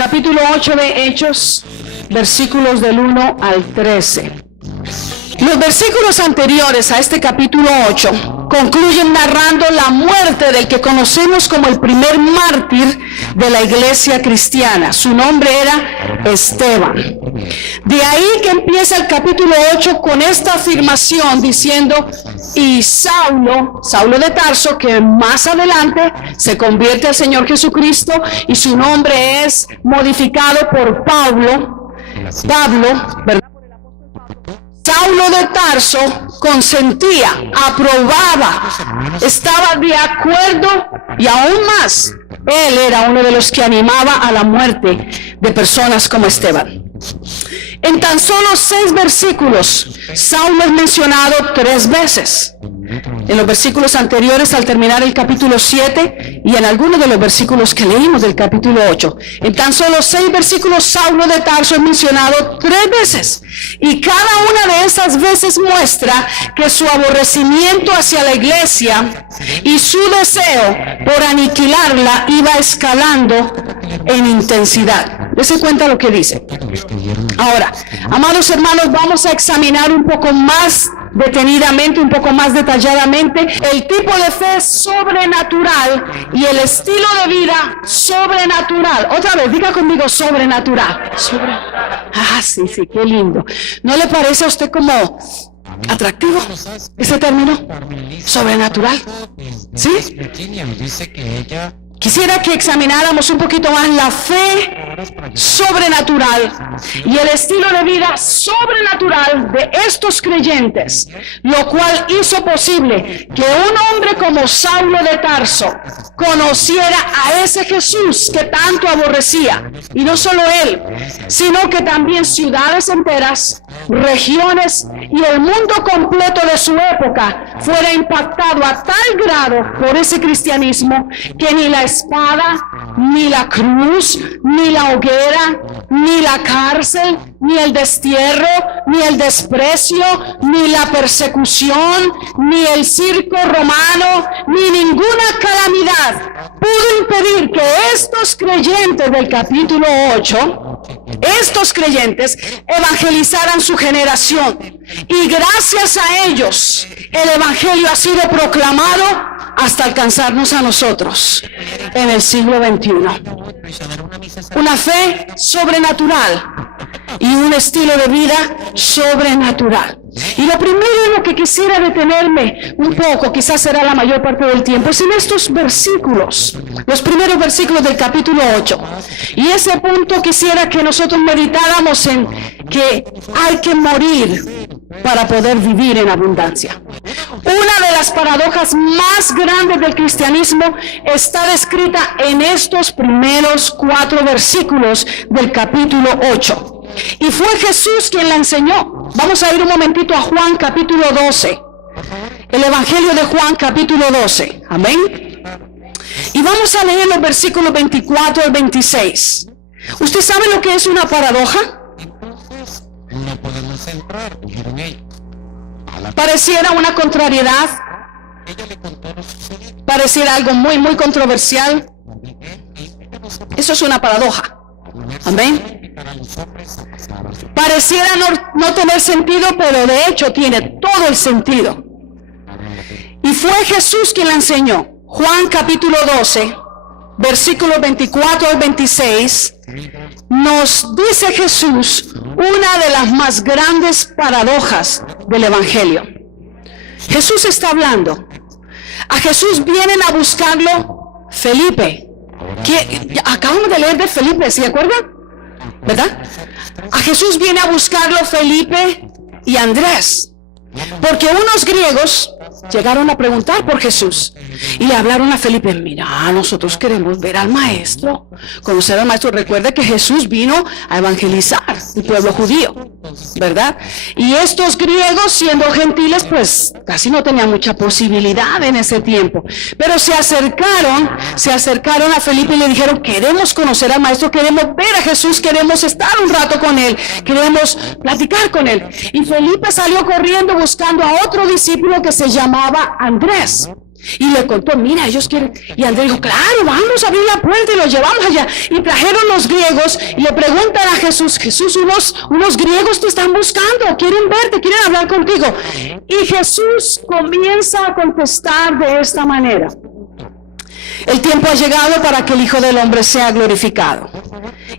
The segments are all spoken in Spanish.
capítulo 8 de Hechos, versículos del 1 al 13. Los versículos anteriores a este capítulo 8 concluyen narrando la muerte del que conocemos como el primer mártir de la iglesia cristiana. Su nombre era Esteban. De ahí que empieza el capítulo 8 con esta afirmación diciendo: y Saulo de Tarso, que más adelante se convierte al Señor Jesucristo y su nombre es modificado por Pablo, ¿verdad? Saulo de Tarso consentía, aprobaba, estaba de acuerdo y aún más, él era uno de los que animaba a la muerte de personas como Esteban. En tan solo 6 versículos, Saulo es mencionado 3 veces. En los versículos anteriores al terminar el capítulo 7 y en algunos de los versículos que leímos del capítulo 8. En tan solo 6 versículos, Saulo de Tarso es mencionado 3 veces. Y cada una de esas veces muestra que su aborrecimiento hacia la iglesia y su deseo por aniquilarla iba escalando en intensidad. Dese cuenta lo que dice. Ahora, amados hermanos, vamos a examinar un poco más detenidamente, un poco más detalladamente el tipo de fe sobrenatural y el estilo de vida sobrenatural. Otra vez, diga conmigo: sobrenatural. Sí, qué lindo. ¿No le parece a usted como atractivo ese término? Sobrenatural. ¿Sí? Quisiera que examináramos un poquito más la fe sobrenatural y el estilo de vida sobrenatural de estos creyentes, lo cual hizo posible que un hombre como Saulo de Tarso conociera a ese Jesús que tanto aborrecía. Y no solo él, sino que también ciudades enteras, regiones y el mundo completo de su época fuera impactado a tal grado por ese cristianismo que ni la espada, ni la cruz, ni la hoguera, ni la cárcel, ni el destierro, ni el desprecio, ni la persecución, ni el circo romano, ni ninguna calamidad pudo impedir que estos creyentes del capítulo 8, estos creyentes evangelizaran su generación. Y gracias a ellos, el evangelio ha sido proclamado hasta alcanzarnos a nosotros en el siglo XXI. Una fe sobrenatural y un estilo de vida sobrenatural. Y lo primero en lo que quisiera detenerme un poco, quizás será la mayor parte del tiempo, es en estos versículos, los primeros versículos del capítulo 8. Y ese punto quisiera que nosotros meditáramos en que hay que morir para poder vivir en abundancia. Una de las paradojas más grandes del cristianismo está descrita en estos primeros 4 versículos del capítulo 8. Y fue Jesús quien la enseñó. Vamos a ir un momentito a Juan capítulo 12. El Evangelio de Juan capítulo 12. Amén. Y vamos a leer los versículos 24 al 26. ¿Usted sabe lo que es una paradoja? Entonces, no podemos entrar, dijeron ellos. Pareciera una contrariedad. Ella le contó lo sucedido. Pareciera algo muy, muy controversial. Eso es una paradoja. Amén. Pareciera no tener sentido, pero de hecho tiene todo el sentido. Y fue Jesús quien la enseñó. Juan capítulo 12, versículos 24 al 26, nos dice Jesús una de las más grandes paradojas del Evangelio. Jesús está hablando. A Jesús vienen a buscarlo Felipe, que acabamos de leer de Felipe, ¿se acuerdan? ¿Verdad? A Jesús viene a buscarlo Felipe y Andrés, porque unos griegos llegaron a preguntar por Jesús y le hablaron a Felipe: mira, nosotros queremos ver al maestro, conocer al maestro. Recuerde que Jesús vino a evangelizar el pueblo judío, ¿verdad? Y estos griegos, siendo gentiles, pues casi no tenían mucha posibilidad en ese tiempo, pero se acercaron a Felipe y le dijeron: queremos conocer al maestro, queremos ver a Jesús, queremos estar un rato con él, queremos platicar con él. Y Felipe salió corriendo buscando a otro discípulo que se llamaba Andrés. Y le contó, mira, ellos quieren. Y Andrés dijo, claro, vamos a abrir la puerta y los llevamos allá. Y trajeron los griegos y le preguntan a Jesús, Jesús, unos griegos te están buscando, quieren verte, quieren hablar contigo. Y Jesús comienza a contestar de esta manera. El tiempo ha llegado para que el Hijo del Hombre sea glorificado.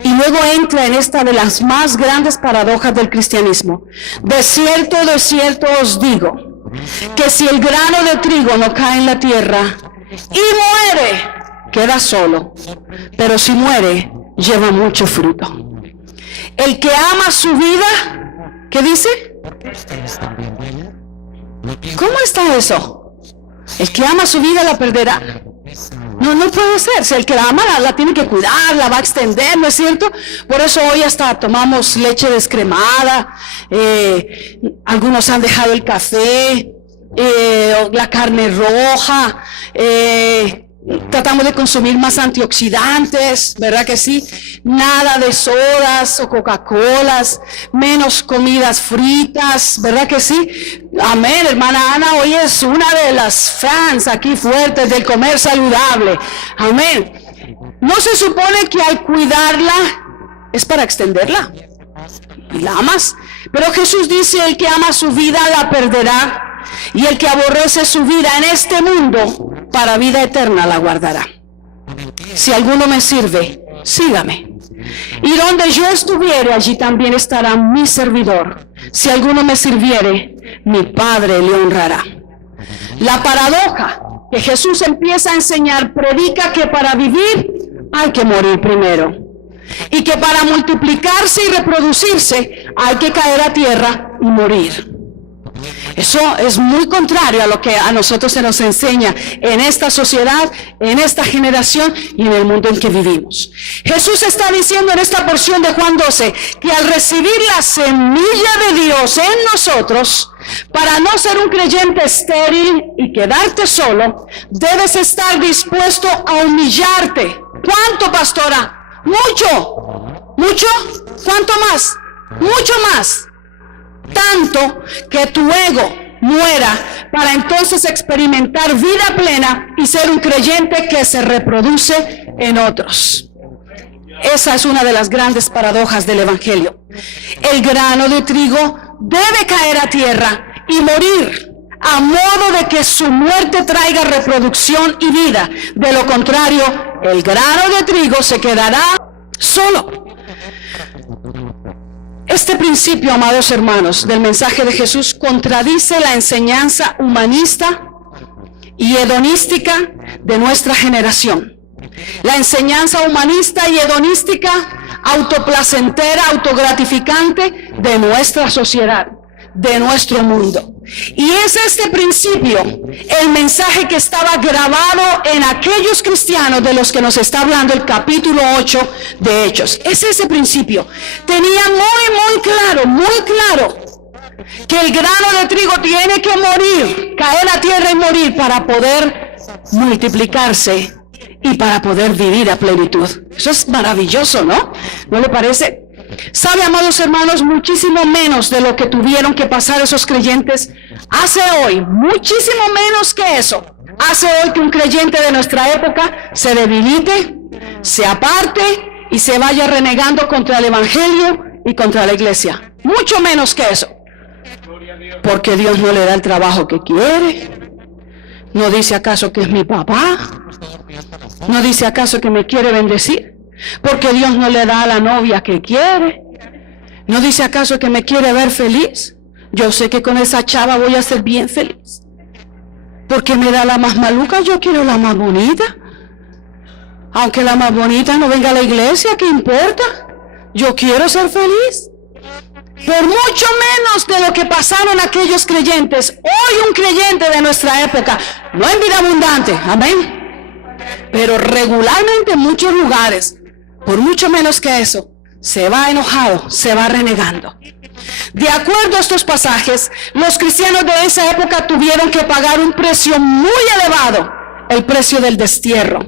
Y luego entra en esta de las más grandes paradojas del cristianismo. De cierto os digo, que si el grano de trigo no cae en la tierra y muere, queda solo, pero si muere, lleva mucho fruto. El que ama su vida, ¿qué dice? ¿Cómo está eso? El que ama su vida la perderá. No puede ser. Si el que la ama la tiene que cuidar, la va a extender, ¿no es cierto? Por eso hoy hasta tomamos leche descremada, algunos han dejado el café, la carne roja, tratamos de consumir más antioxidantes, ¿verdad que sí? Nada de sodas o Coca-Colas, menos comidas fritas, ¿verdad que sí? Amén, hermana Ana, hoy es una de las fans aquí fuertes del comer saludable. Amén. No se supone que al cuidarla es para extenderla y la amas, pero Jesús dice, el que ama su vida la perderá, y el que aborrece su vida en este mundo, para vida eterna la guardará. Si alguno me sirve, sígame. Y donde yo estuviere, allí también estará mi servidor. Si alguno me sirviere, mi Padre le honrará. La paradoja que Jesús empieza a enseñar predica que para vivir hay que morir primero. Y que para multiplicarse y reproducirse hay que caer a tierra y morir. Eso es muy contrario a lo que a nosotros se nos enseña en esta sociedad, en esta generación y en el mundo en que vivimos. Jesús está diciendo en esta porción de Juan 12 que al recibir la semilla de Dios en nosotros, para no ser un creyente estéril y quedarte solo, debes estar dispuesto a humillarte. ¿Cuánto, pastora? Mucho. ¿Mucho? ¿Cuánto más? Mucho más. Tanto que tu ego muera para entonces experimentar vida plena y ser un creyente que se reproduce en otros. Esa es una de las grandes paradojas del Evangelio. El grano de trigo debe caer a tierra y morir, a modo de que su muerte traiga reproducción y vida. De lo contrario, el grano de trigo se quedará solo. Este principio, amados hermanos, del mensaje de Jesús contradice la enseñanza humanista y hedonística de nuestra generación. La enseñanza humanista y hedonística, autoplacentera, autogratificante de nuestra sociedad, de nuestro mundo. Y es este principio el mensaje que estaba grabado en aquellos cristianos de los que nos está hablando el capítulo 8 de Hechos. Es ese principio. Tenía muy claro que el grano de trigo tiene que morir, caer a tierra y morir para poder multiplicarse y para poder vivir a plenitud. Eso es maravilloso, ¿no? ¿No le parece? ¿Sabe, amados hermanos? Muchísimo menos de lo que tuvieron que pasar esos creyentes hace hoy, muchísimo menos que eso. Hace hoy que un creyente de nuestra época se debilite, se aparte y se vaya renegando contra el Evangelio y contra la iglesia. Mucho menos que eso. Porque Dios no le da el trabajo que quiere. ¿No dice acaso que es mi papá? ¿No dice acaso que me quiere bendecir? Porque Dios no le da a la novia que quiere. ¿No dice acaso que me quiere ver feliz? Yo sé que con esa chava voy a ser bien feliz. Porque me da la más maluca, yo quiero la más bonita. Aunque la más bonita no venga a la iglesia, ¿qué importa? Yo quiero ser feliz. Por mucho menos de lo que pasaron aquellos creyentes, hoy un creyente de nuestra época, no en vida abundante, amén, pero regularmente en muchos lugares, por mucho menos que eso, se va enojado, se va renegando. De acuerdo a estos pasajes, los cristianos de esa época tuvieron que pagar un precio muy elevado, el precio del destierro,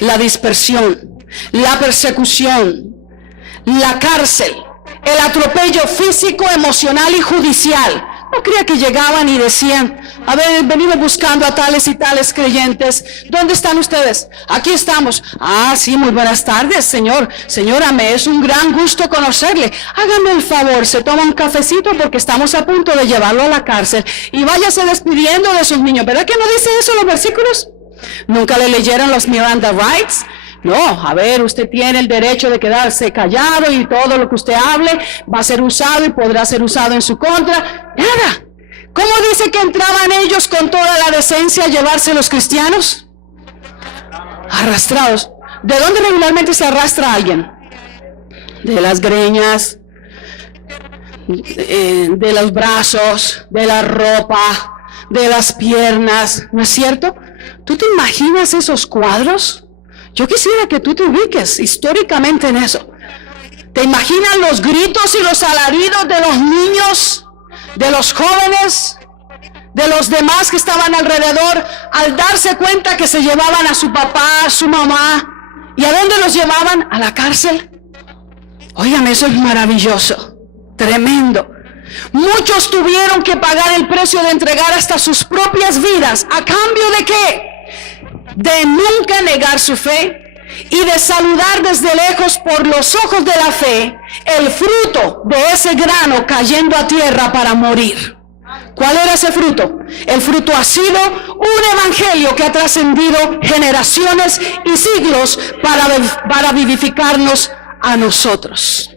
la dispersión, la persecución, la cárcel, el atropello físico, emocional y judicial. No crea que llegaban y decían, a ver, venimos buscando a tales y tales creyentes. ¿Dónde están ustedes? Aquí estamos. Ah, sí, muy buenas tardes, señor. Señora, me es un gran gusto conocerle. Hágame el favor, se toma un cafecito porque estamos a punto de llevarlo a la cárcel. Y váyase despidiendo de sus niños. ¿Verdad que no dice eso los versículos? ¿Nunca le leyeron los Miranda Rights? No, a ver, usted tiene el derecho de quedarse callado y todo lo que usted hable va a ser usado y podrá ser usado en su contra. Nada. ¿Cómo dice que entraban ellos con toda la decencia a llevarse los cristianos? Arrastrados. ¿De dónde regularmente se arrastra alguien? De las greñas, de los brazos, de la ropa, de las piernas, ¿no es cierto? ¿Tú te imaginas esos cuadros? Yo quisiera que tú te ubiques históricamente en eso. ¿Te imaginas los gritos y los alaridos de los niños, de los jóvenes, de los demás que estaban alrededor al darse cuenta que se llevaban a su papá, a su mamá? ¿Y a dónde los llevaban? ¿A la cárcel? Óigame, eso es maravilloso, tremendo. Muchos tuvieron que pagar el precio de entregar hasta sus propias vidas. ¿A cambio de qué? De nunca negar su fe y de saludar desde lejos por los ojos de la fe el fruto de ese grano cayendo a tierra para morir. ¿Cuál era ese fruto? El fruto ha sido un evangelio que ha trascendido generaciones y siglos para vivificarnos a nosotros.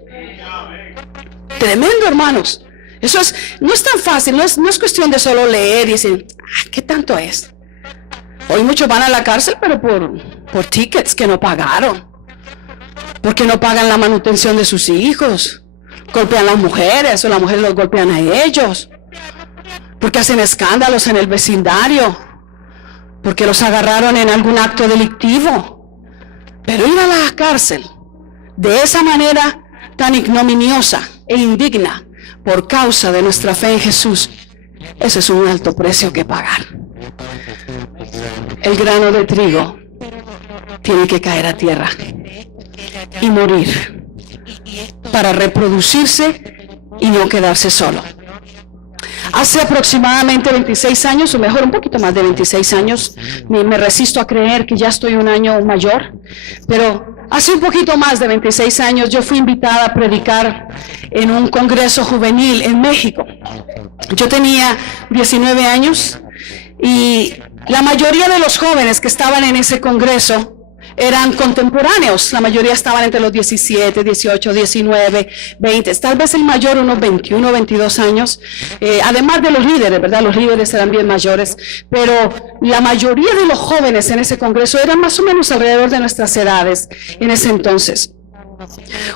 Tremendo, hermanos. Eso no es tan fácil, no es cuestión de solo leer y decir, ¿qué tanto es? Hoy muchos van a la cárcel, pero por tickets que no pagaron. Porque no pagan la manutención de sus hijos. Golpean a las mujeres o las mujeres los golpean a ellos. Porque hacen escándalos en el vecindario. Porque los agarraron en algún acto delictivo. Pero ir a la cárcel de esa manera tan ignominiosa e indigna por causa de nuestra fe en Jesús, ese es un alto precio que pagar. El grano de trigo tiene que caer a tierra y morir para reproducirse y no quedarse solo. Hace aproximadamente 26 años, o mejor un poquito más de 26 años, me resisto a creer que ya estoy un año mayor, pero hace un poquito más de 26 años yo fui invitada a predicar en un congreso juvenil en México. Yo tenía 19 años y la mayoría de los jóvenes que estaban en ese congreso eran contemporáneos. La mayoría estaban entre los 17, 18, 19, 20, tal vez el mayor unos 21, 22 años, además de los líderes, ¿verdad? Los líderes eran bien mayores, pero la mayoría de los jóvenes en ese congreso eran más o menos alrededor de nuestras edades en ese entonces.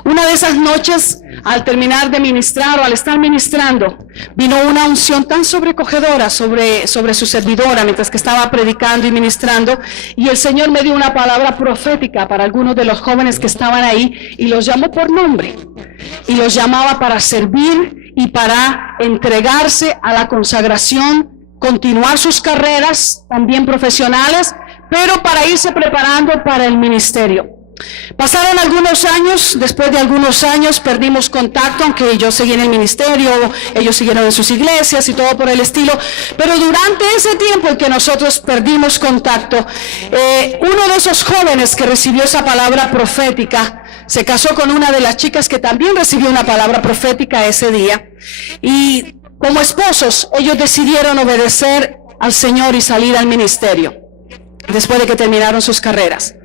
Una de esas noches, al terminar de ministrar o al estar ministrando, vino una unción tan sobrecogedora sobre su servidora mientras que estaba predicando y ministrando, y el Señor me dio una palabra profética para algunos de los jóvenes que estaban ahí y los llamó por nombre y los llamaba para servir y para entregarse a la consagración, continuar sus carreras también profesionales, pero para irse preparando para el ministerio. Pasaron algunos años, después de algunos años perdimos contacto, aunque yo seguí en el ministerio, ellos siguieron en sus iglesias y todo por el estilo, pero durante ese tiempo en que nosotros perdimos contacto, uno de esos jóvenes que recibió esa palabra profética se casó con una de las chicas que también recibió una palabra profética ese día, y como esposos ellos decidieron obedecer al Señor y salir al ministerio después de que terminaron sus carreras.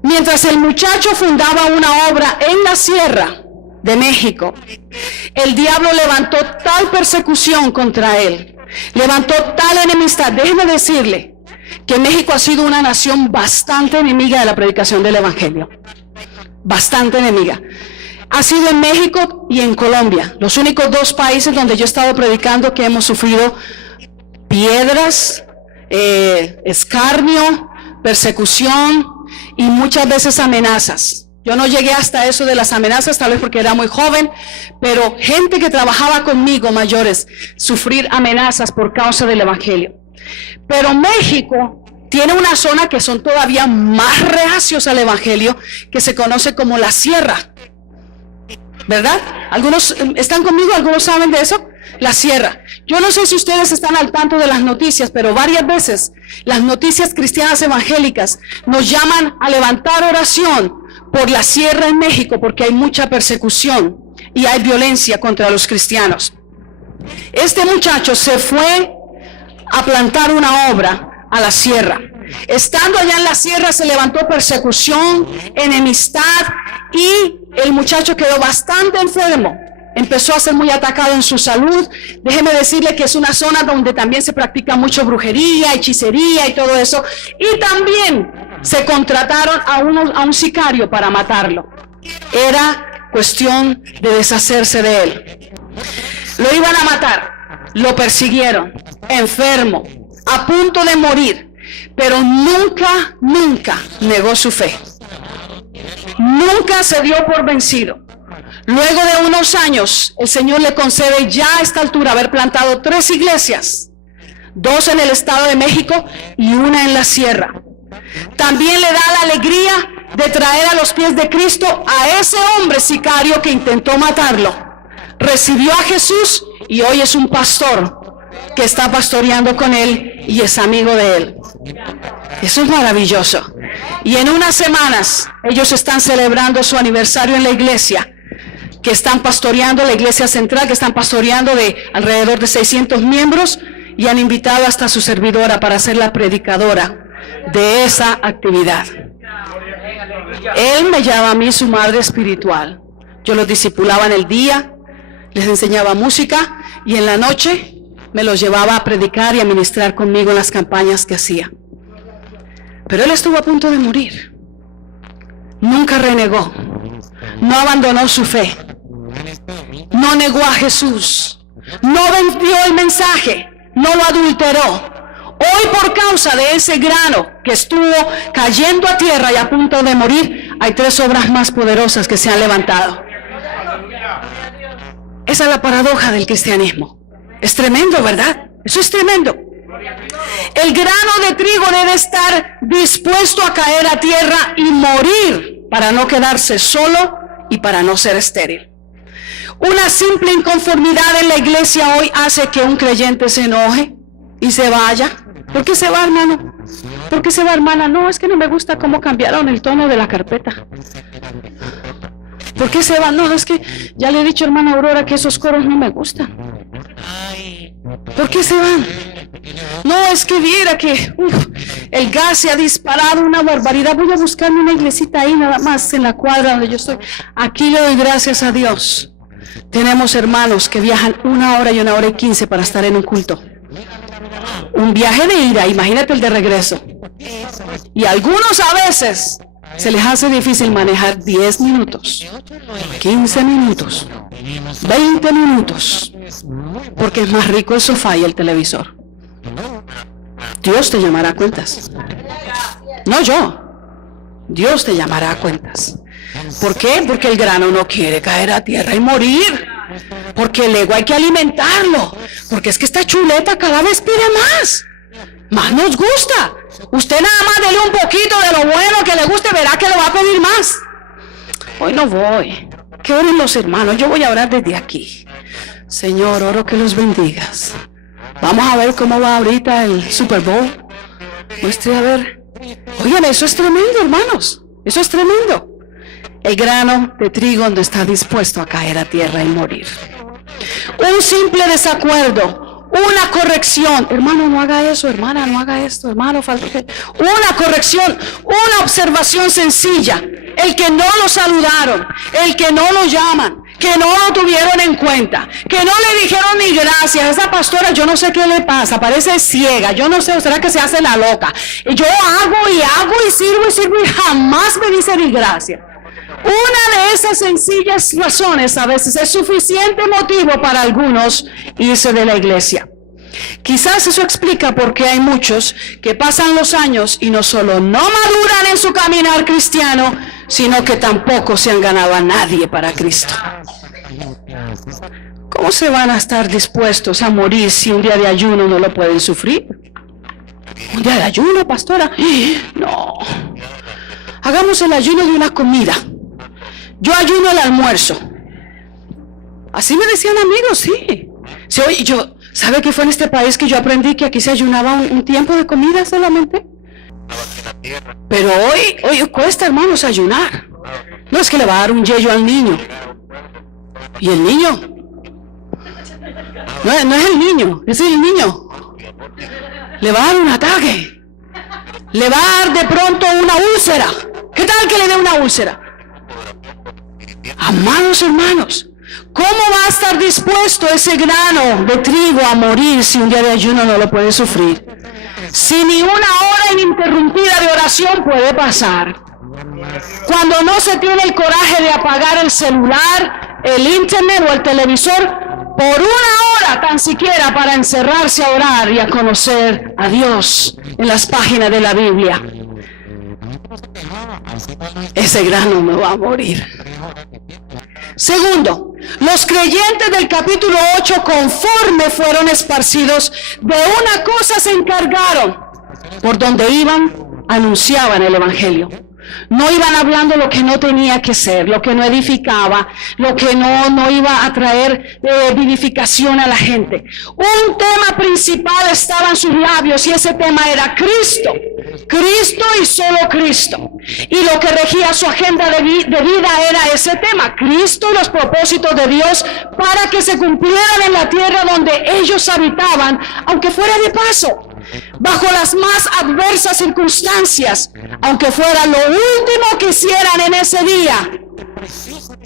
Mientras el muchacho fundaba una obra en la sierra de México, el diablo levantó tal persecución contra él, levantó tal enemistad. Déjeme decirle que México ha sido una nación bastante enemiga de la predicación del evangelio, bastante enemiga. Ha sido en México y en Colombia, los únicos dos países donde yo he estado predicando que hemos sufrido piedras, escarnio, persecución y muchas veces amenazas. Yo no llegué hasta eso de las amenazas, tal vez porque era muy joven, pero gente que trabajaba conmigo, mayores, sufrir amenazas por causa del evangelio. Pero México tiene una zona que son todavía más reacios al evangelio, que se conoce como la sierra, ¿verdad? ¿Algunos están conmigo? ¿Algunos saben de eso? la sierra. Yo no sé si ustedes están al tanto de las noticias, pero varias veces las noticias cristianas evangélicas nos llaman a levantar oración por la sierra en México, porque hay mucha persecución y hay violencia contra los cristianos. Este muchacho se fue a plantar una obra a la sierra. Estando allá en la sierra se levantó persecución, enemistad, y el muchacho quedó bastante enfermo. Empezó a ser muy atacado en su salud. Déjeme decirle que es una zona donde también se practica mucho brujería, hechicería y todo eso. Y también se contrataron a un sicario para matarlo. Era cuestión de deshacerse de él. Lo iban a matar, lo persiguieron, enfermo, a punto de morir, pero nunca negó su fe. Nunca se dio por vencido. Luego de unos años, el Señor le concede ya a esta altura haber plantado 3 iglesias, 2 en el Estado de México y 1 en la sierra. También le da la alegría de traer a los pies de Cristo a ese hombre sicario que intentó matarlo. Recibió a Jesús y hoy es un pastor que está pastoreando con él y es amigo de él. Eso es maravilloso. Y en unas semanas ellos están celebrando su aniversario en la iglesia, que están pastoreando, la iglesia central, que están pastoreando de alrededor de 600 miembros, y han invitado hasta a su servidora para ser la predicadora de esa actividad. Él me llama a mí su madre espiritual. Yo los discipulaba en el día, les enseñaba música, y en la noche me los llevaba a predicar y a ministrar conmigo en las campañas que hacía. Pero él estuvo a punto de morir. Nunca renegó, no abandonó su fe, no negó a Jesús, no vendió el mensaje, no lo adulteró. Hoy, por causa de ese grano que estuvo cayendo a tierra y a punto de morir, hay 3 obras más poderosas que se han levantado. Esa es la paradoja del cristianismo. Es tremendo, ¿verdad? Eso es tremendo. El grano de trigo debe estar dispuesto a caer a tierra y morir para no quedarse solo y para no ser estéril. Una simple inconformidad en la iglesia hoy hace que un creyente se enoje y se vaya. ¿Por qué se va, hermano? ¿Por qué se va, hermana? No, es que no me gusta cómo cambiaron el tono de la carpeta. ¿Por qué se va? No, es que ya le he dicho, hermana Aurora, que esos coros no me gustan. ¿Por qué se van? No, es que viera que el gas se ha disparado una barbaridad. Voy a buscarme una iglesita ahí nada más en la cuadra donde yo estoy. Aquí le doy gracias a Dios. Tenemos hermanos que viajan 1 hora y 1 hora y 15 para estar en un culto. Un viaje de ida, imagínate el de regreso. Y a algunos a veces se les hace difícil manejar 10 minutos, 15 minutos, 20 minutos, porque es más rico el sofá y el televisor. Dios te llamará a cuentas. No yo. Dios te llamará a cuentas. ¿Por qué? Porque el grano no quiere caer a tierra y morir. Porque el ego hay que alimentarlo. Porque es que esta chuleta cada vez pide más. Más nos gusta. Usted nada más dele un poquito de lo bueno que le guste, verá que le va a pedir más. Hoy no voy. Que oren los hermanos. Yo voy a orar desde aquí. Señor, oro que los bendigas. Vamos a ver cómo va ahorita el Super Bowl. Muestre a ver. Oigan, eso es tremendo, hermanos. Eso es tremendo. El grano de trigo no está dispuesto a caer a tierra y morir. Un simple desacuerdo, una corrección. Hermano, no haga eso, hermana, no haga esto, hermano, falta que... Una corrección, una observación sencilla. El que no lo saludaron, el que no lo llaman, que no lo tuvieron en cuenta, que no le dijeron ni gracias. Esa pastora, yo no sé qué le pasa, parece ciega, yo no sé, o será que se hace la loca. Yo hago y sirvo y jamás me dice ni gracias. Una de esas sencillas razones a veces es suficiente motivo para algunos irse de la iglesia. Quizás eso explica por qué hay muchos que pasan los años y no solo no maduran en su caminar cristiano, sino que tampoco se han ganado a nadie para Cristo. ¿Cómo se van a estar dispuestos a morir si un día de ayuno no lo pueden sufrir? ¿Un día de ayuno, pastora? No. Hagamos el ayuno de una comida. Yo ayuno el almuerzo. Así me decían amigos, sí. Sí, oye, ¿sabe qué fue en este país que yo aprendí que aquí se ayunaba un tiempo de comida solamente? Pero hoy cuesta, hermanos, ayunar. No es que le va a dar un yello al niño. ¿Y el niño? No es el niño, es el niño. Le va a dar un ataque. Le va a dar de pronto una úlcera. ¿Qué tal que le dé una úlcera? Amados hermanos, ¿cómo va a estar dispuesto ese grano de trigo a morir si un día de ayuno no lo puede sufrir? Si ni una hora ininterrumpida de oración puede pasar. Cuando no se tiene el coraje de apagar el celular, el internet o el televisor por una hora tan siquiera para encerrarse a orar y a conocer a Dios en las páginas de la Biblia. Ese grano me va a morir. Segundo, los creyentes del capítulo 8, conforme fueron esparcidos, de una cosa se encargaron: por donde iban, anunciaban el evangelio. No iban hablando lo que no tenía que ser, lo que no edificaba, lo que no iba a traer vivificación a la gente. Un tema principal estaba en sus labios y ese tema era Cristo. Cristo y solo Cristo. Y lo que regía su agenda de vida era ese tema: Cristo y los propósitos de Dios para que se cumplieran en la tierra donde ellos habitaban, aunque fuera de paso, bajo las más adversas circunstancias, aunque fuera lo último que hicieran en ese día.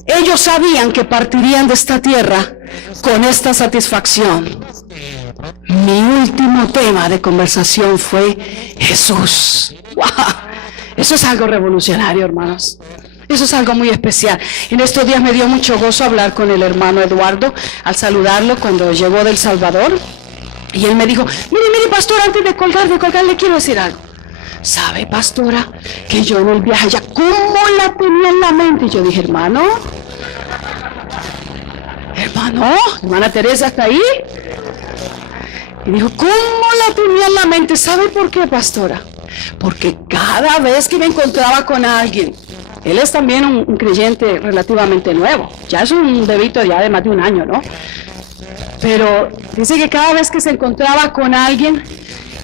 Ellos sabían que partirían de esta tierra con esta satisfacción: mi último tema de conversación fue Jesús. ¡Wow! Eso es algo revolucionario, hermanos. Eso es algo muy especial. En estos días me dio mucho gozo hablar con el hermano Eduardo al saludarlo cuando llegó del Salvador. Y él me dijo: mire, pastora, antes de colgar, le quiero decir algo. ¿Sabe, pastora, que yo en el viaje ya cómo la tenía en la mente? Y yo dije: hermana Teresa está ahí. Y dijo: ¿cómo la tenía en la mente? ¿Sabe por qué, pastora? Porque cada vez que me encontraba con alguien, él es también un creyente relativamente nuevo, ya es un bebito ya de más de un año, ¿no? Pero dice que cada vez que se encontraba con alguien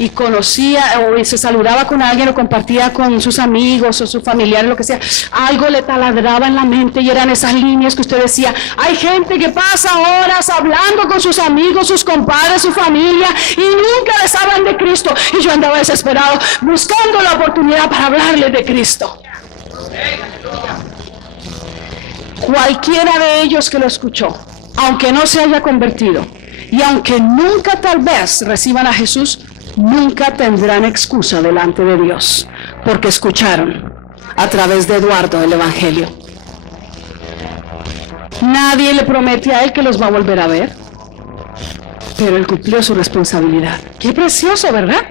y conocía o se saludaba con alguien o compartía con sus amigos o sus familiares, lo que sea, algo le taladraba en la mente y eran esas líneas que usted decía: hay gente que pasa horas hablando con sus amigos, sus compadres, su familia y nunca les hablan de Cristo. Y yo andaba desesperado buscando la oportunidad para hablarles de Cristo. Cualquiera de ellos que lo escuchó, aunque no se haya convertido y aunque nunca tal vez reciban a Jesús, nunca tendrán excusa delante de Dios, porque escucharon a través de Eduardo el evangelio. Nadie le promete a él que los va a volver a ver, pero él cumplió su responsabilidad. Qué precioso, ¿verdad?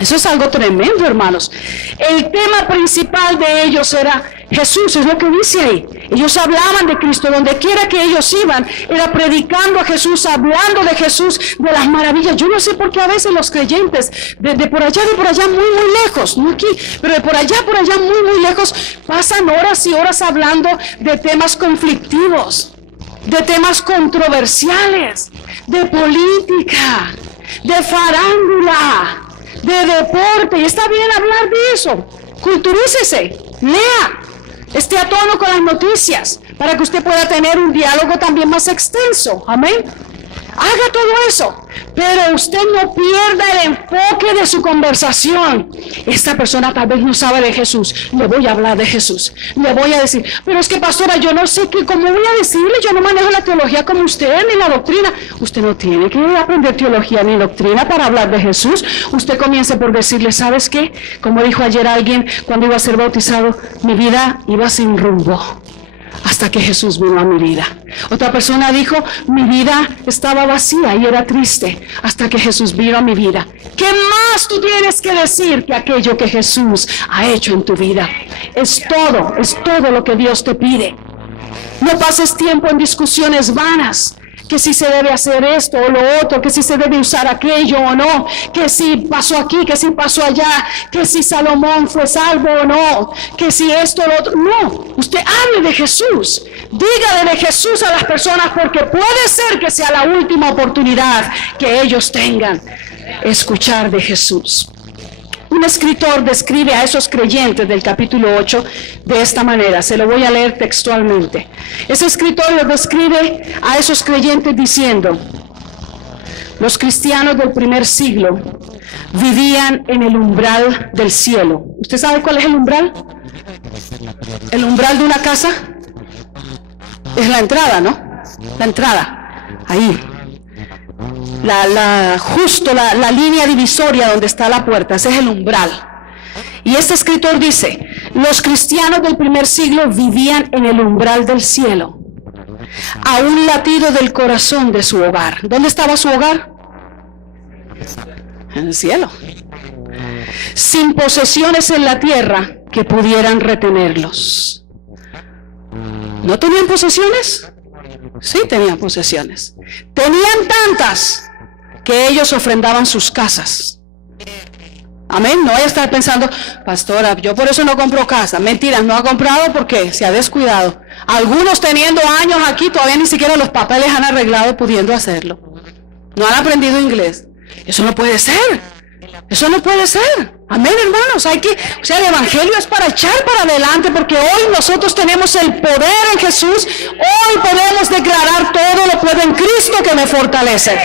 Eso es algo tremendo, hermanos. El tema principal de ellos era Jesús, es lo que dice ahí. Ellos hablaban de Cristo, donde quiera que ellos iban, era predicando a Jesús, hablando de Jesús, de las maravillas. Yo no sé por qué a veces los creyentes, de por allá, muy lejos, no aquí, pero de por allá, muy lejos, pasan horas y horas hablando de temas conflictivos, de temas controversiales, de política, de farándula, de deporte. Y está bien hablar de eso. Culturícese, lea, esté a tono con las noticias para que usted pueda tener un diálogo también más extenso. Amén. Haga todo eso, pero usted no pierda el enfoque de su conversación. Esta persona tal vez no sabe de Jesús, le voy a hablar de Jesús, le voy a decir: pero es que, pastora, yo no sé cómo voy a decirle, yo no manejo la teología como usted, ni la doctrina. Usted no tiene que aprender teología ni doctrina para hablar de Jesús. Usted comience por decirle: ¿sabes qué? Como dijo ayer alguien cuando iba a ser bautizado, mi vida iba sin rumbo hasta que Jesús vino a mi vida. Otra persona dijo: mi vida estaba vacía y era triste hasta que Jesús vino a mi vida. ¿Qué más tú tienes que decir que aquello que Jesús ha hecho en tu vida? Es todo lo que Dios te pide. No pases tiempo en discusiones vanas. que si se debe hacer esto o lo otro, que si se debe usar aquello o no, que si pasó aquí, que si pasó allá, que si Salomón fue salvo o no, que si esto o lo otro. No, usted hable de Jesús, dígale de Jesús a las personas, porque puede ser que sea la última oportunidad que ellos tengan escuchar de Jesús. Un escritor describe a esos creyentes del capítulo 8 de esta manera, se lo voy a leer textualmente. Ese escritor lo describe a esos creyentes diciendo: los cristianos del primer siglo vivían en el umbral del cielo. ¿Usted sabe cuál es el umbral? El umbral de una casa es la entrada, ¿no? La entrada, ahí. Justo la línea divisoria donde está la puerta, ese es el umbral. Y este escritor dice: los cristianos del primer siglo vivían en el umbral del cielo, a un latido del corazón de su hogar. ¿Dónde estaba su hogar? En el cielo. Sin posesiones en la tierra que pudieran retenerlos. ¿No tenían posesiones? Sí, tenían posesiones. Tenían tantas que ellos ofrendaban sus casas. Amén. No vaya a estar pensando: pastora, yo por eso no compro casa. Mentiras, no ha comprado porque se ha descuidado. Algunos teniendo años aquí todavía ni siquiera los papeles han arreglado pudiendo hacerlo. No han aprendido inglés. Eso no puede ser. Eso no puede ser. Amén, hermanos. O sea, el evangelio es para echar para adelante, porque hoy nosotros tenemos el poder en Jesús. Hoy podemos declarar: todo lo puedo en Cristo que me fortalece.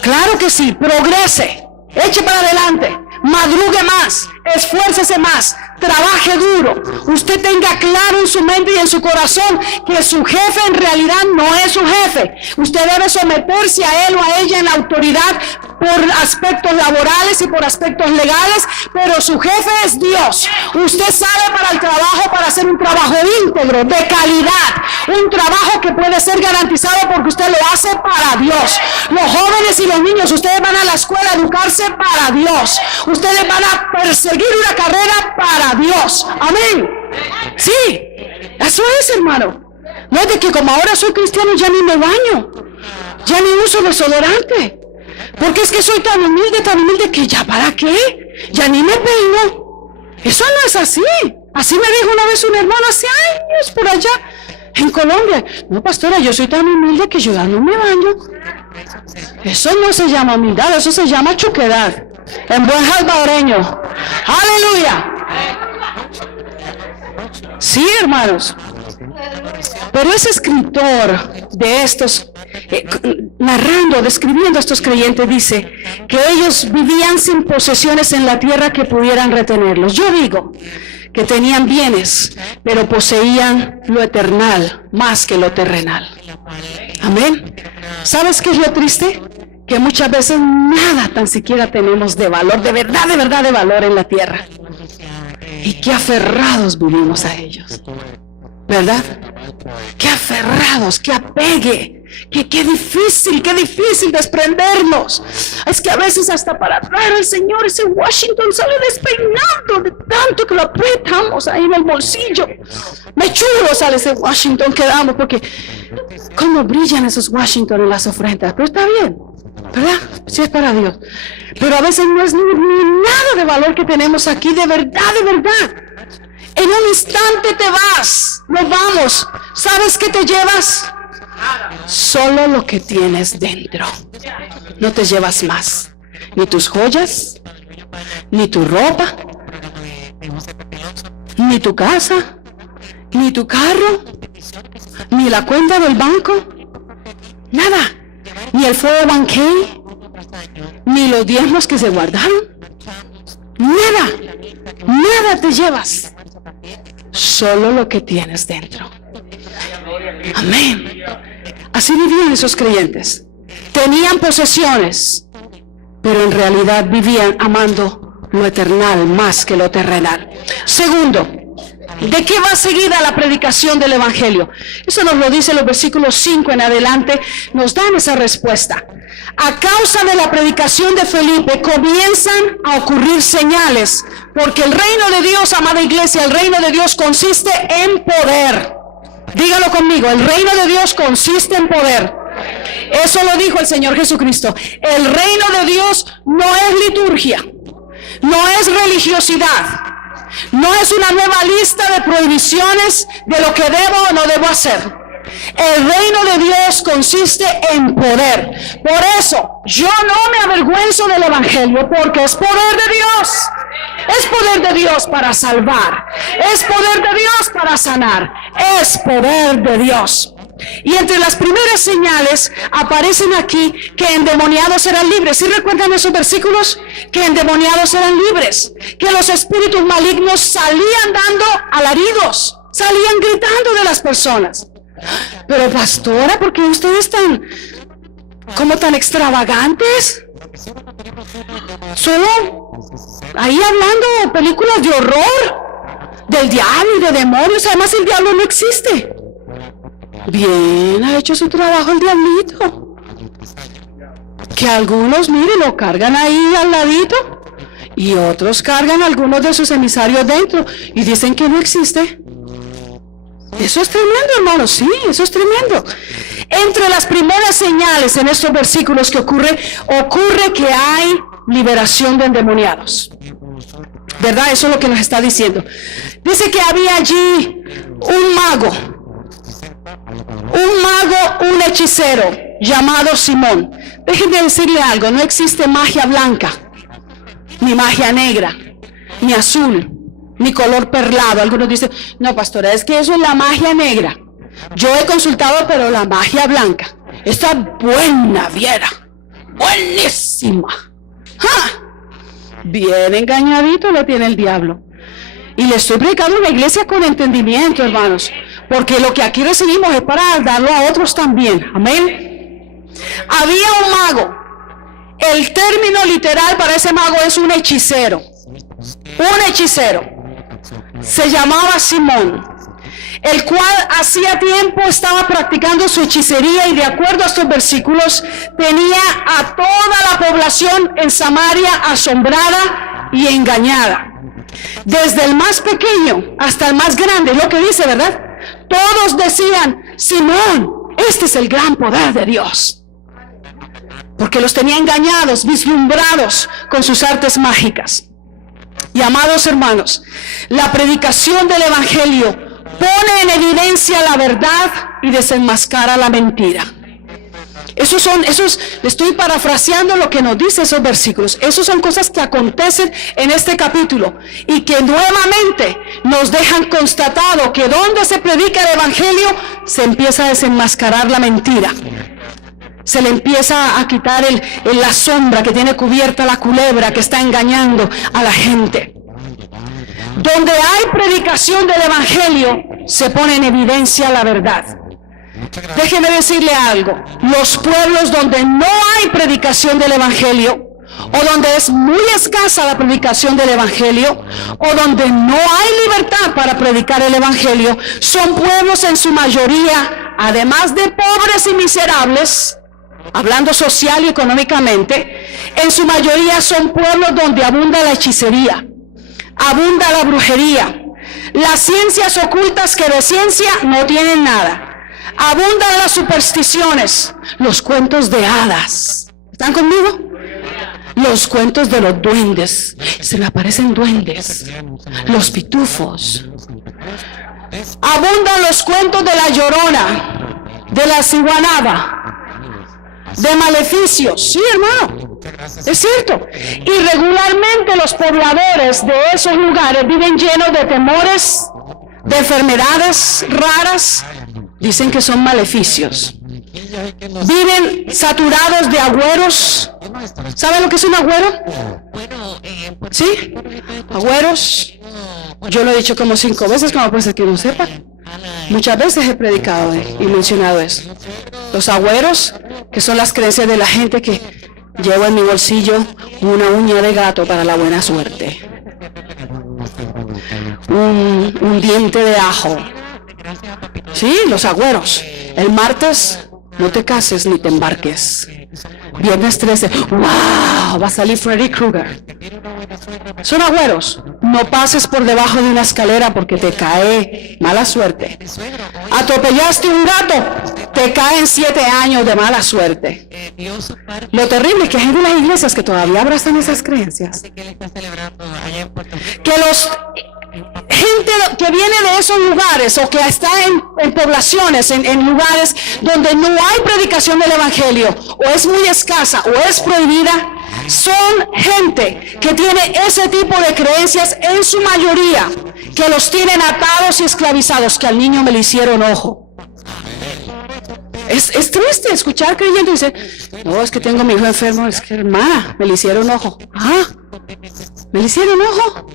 Claro que sí. Progrese, eche para adelante, madrugue más, esfuércese más, trabaje duro. Usted tenga claro en su mente y en su corazón que su jefe en realidad no es su jefe. Usted debe someterse a él o a ella en la autoridad por aspectos laborales y por aspectos legales, pero su jefe es Dios. Usted sale para el trabajo para hacer un trabajo íntegro, de calidad, un trabajo que puede ser garantizado porque usted lo hace para Dios. Los jóvenes y los niños, ustedes van a la escuela a educarse para Dios. Ustedes van a perseguir una carrera para Dios. Amén. Sí, eso es, hermano. No es de que como ahora soy cristiano ya ni me baño, ya ni uso desodorante, porque es que soy tan humilde que ya para qué, ya ni me peino. Eso no es así. Así me dijo una vez un hermano hace años por allá en Colombia: no, pastora, yo soy tan humilde que yo ya no me baño. Eso no se llama humildad, eso se llama choquedad, en buen salvadoreño. Aleluya. Sí, hermanos. Pero ese escritor de estos, describiendo a estos creyentes, dice que ellos vivían sin posesiones en la tierra que pudieran retenerlos. Yo digo que tenían bienes, pero poseían lo eternal más que lo terrenal. Amén. ¿Sabes qué es lo triste? Que muchas veces nada tan siquiera tenemos de valor, de verdad de valor en la tierra. Y qué aferrados vivimos a ellos, ¿verdad? Qué aferrados, qué apegue, qué difícil desprendernos. Es que a veces hasta para traer al Señor ese Washington sale despeinado de tanto que lo apretamos ahí en el bolsillo. Mechudo sale ese Washington que damos, porque cómo brillan esos Washington en las ofrendas. Pero está bien, ¿verdad? Sí, es para Dios. Pero a veces no es ni nada de valor que tenemos aquí, de verdad. En un instante te vas, nos vamos. ¿Sabes qué te llevas? Solo lo que tienes dentro. No te llevas más. Ni tus joyas, ni tu ropa, ni tu casa, ni tu carro, ni la cuenta del banco. Nada. Ni el 401k, ni los diezmos que se guardaron. Nada te llevas. Solo lo que tienes dentro. Amén. Así vivían esos creyentes. Tenían posesiones, pero en realidad vivían amando lo eternal más que lo terrenal. Segundo, ¿de qué va seguida la predicación del evangelio? Eso nos lo dice los versículos 5 en adelante, nos dan esa respuesta. A causa de la predicación de Felipe comienzan a ocurrir señales, porque el reino de Dios, amada iglesia, el reino de Dios consiste en poder. Dígalo conmigo, el reino de Dios consiste en poder. Eso lo dijo el Señor Jesucristo. El reino de Dios no es liturgia, no es religiosidad, no es una nueva lista de prohibiciones de lo que debo o no debo hacer. El reino de Dios consiste en poder. Por eso yo no me avergüenzo del evangelio, porque es poder de Dios. Es poder de Dios para salvar. Es poder de Dios para sanar. Es poder de Dios. Y entre las primeras señales aparecen aquí que endemoniados eran libres. ¿Sí recuerdan esos versículos? Que endemoniados eran libres, que los espíritus malignos salían dando alaridos, salían gritando de las personas. Pero pastora, ¿por qué ustedes están como tan extravagantes? Solo ahí hablando películas de horror, del diablo y de demonios. Además el diablo no existe. Bien, ha hecho su trabajo el diablito. Que algunos, miren, lo cargan ahí al ladito y otros cargan algunos de sus emisarios dentro y dicen que no existe. Eso es tremendo, hermanos, sí, eso es tremendo. Entre las primeras señales en estos versículos que ocurre que hay liberación de endemoniados. ¿Verdad? Eso es lo que nos está diciendo. Dice que había allí un mago, un hechicero llamado Simón. Déjenme decirle algo, no existe magia blanca, ni magia negra, ni azul, ni color perlado. Algunos dicen, no pastora, es que eso es la magia negra. Yo he consultado, pero la magia blanca está buena, viera, buenísima. ¡Ja! Bien engañadito lo tiene el diablo. Y le estoy predicando en la iglesia con entendimiento, hermanos, porque lo que aquí recibimos es para darlo a otros también. Amén. Había un mago. El término literal para ese mago es un hechicero. Un hechicero. Se llamaba Simón, el cual hacía tiempo estaba practicando su hechicería, y de acuerdo a estos versículos tenía a toda la población en Samaria asombrada y engañada. Desde el más pequeño hasta el más grande, lo que dice, ¿verdad? Todos decían, Simón, este es el gran poder de Dios. Porque los tenía engañados, vislumbrados con sus artes mágicas. Y amados hermanos, la predicación del evangelio pone en evidencia la verdad y desenmascara la mentira. Le estoy parafraseando lo que nos dice esos versículos. Esos son cosas que acontecen en este capítulo y que nuevamente nos dejan constatado que donde se predica el evangelio se empieza a desenmascarar la mentira. Se le empieza a quitar la sombra que tiene cubierta la culebra que está engañando a la gente. Donde hay predicación del evangelio, se pone en evidencia la verdad. Déjeme decirle algo. Los pueblos donde no hay predicación del evangelio, o donde es muy escasa la predicación del evangelio, o donde no hay libertad para predicar el evangelio, son pueblos en su mayoría, además de pobres y miserables, hablando social y económicamente, en su mayoría son pueblos donde abunda la hechicería, abunda la brujería, las ciencias ocultas que de ciencia no tienen nada, abundan las supersticiones, los cuentos de hadas. ¿Están conmigo? Los cuentos de los duendes, se me aparecen duendes, los pitufos. Abundan los cuentos de la llorona, de la ciguanaba, de maleficios. Sí, hermano, es cierto. Y regularmente los pobladores de esos lugares viven llenos de temores, de enfermedades raras. Dicen que son maleficios. Viven saturados de agüeros. ¿Saben lo que es un agüero? ¿Sí? Agüeros. Yo lo he dicho como 5 veces, como puede ser que no sepa. Muchas veces he predicado y mencionado eso. Los agüeros, que son las creencias de la gente que llevo en mi bolsillo una uña de gato para la buena suerte, un diente de ajo. Sí, los agüeros. El martes, no te cases ni te embarques. Viernes 13, ¡wow! wow, va a salir Freddy Krueger. que tiene una buena suegra, Son agüeros. No pases por debajo de una escalera porque te cae mala suerte. mi suegro, oye, Atropellaste un gato, te caen 7 años de mala suerte. dio su parte, Lo terrible es que hay gente en las iglesias que todavía abrazan esas creencias. que él está celebrando allá en Puerto Rico. Que los gente que viene de esos lugares o que está en poblaciones, en lugares donde no hay predicación del evangelio o es muy escasa o es prohibida, son gente que tiene ese tipo de creencias en su mayoría, que los tienen atados y esclavizados, que al niño me le hicieron ojo. Es triste escuchar creyendo y dice, no, es que tengo a mi hijo enfermo, es que hermana, me le hicieron ojo. Ah, me le hicieron ojo.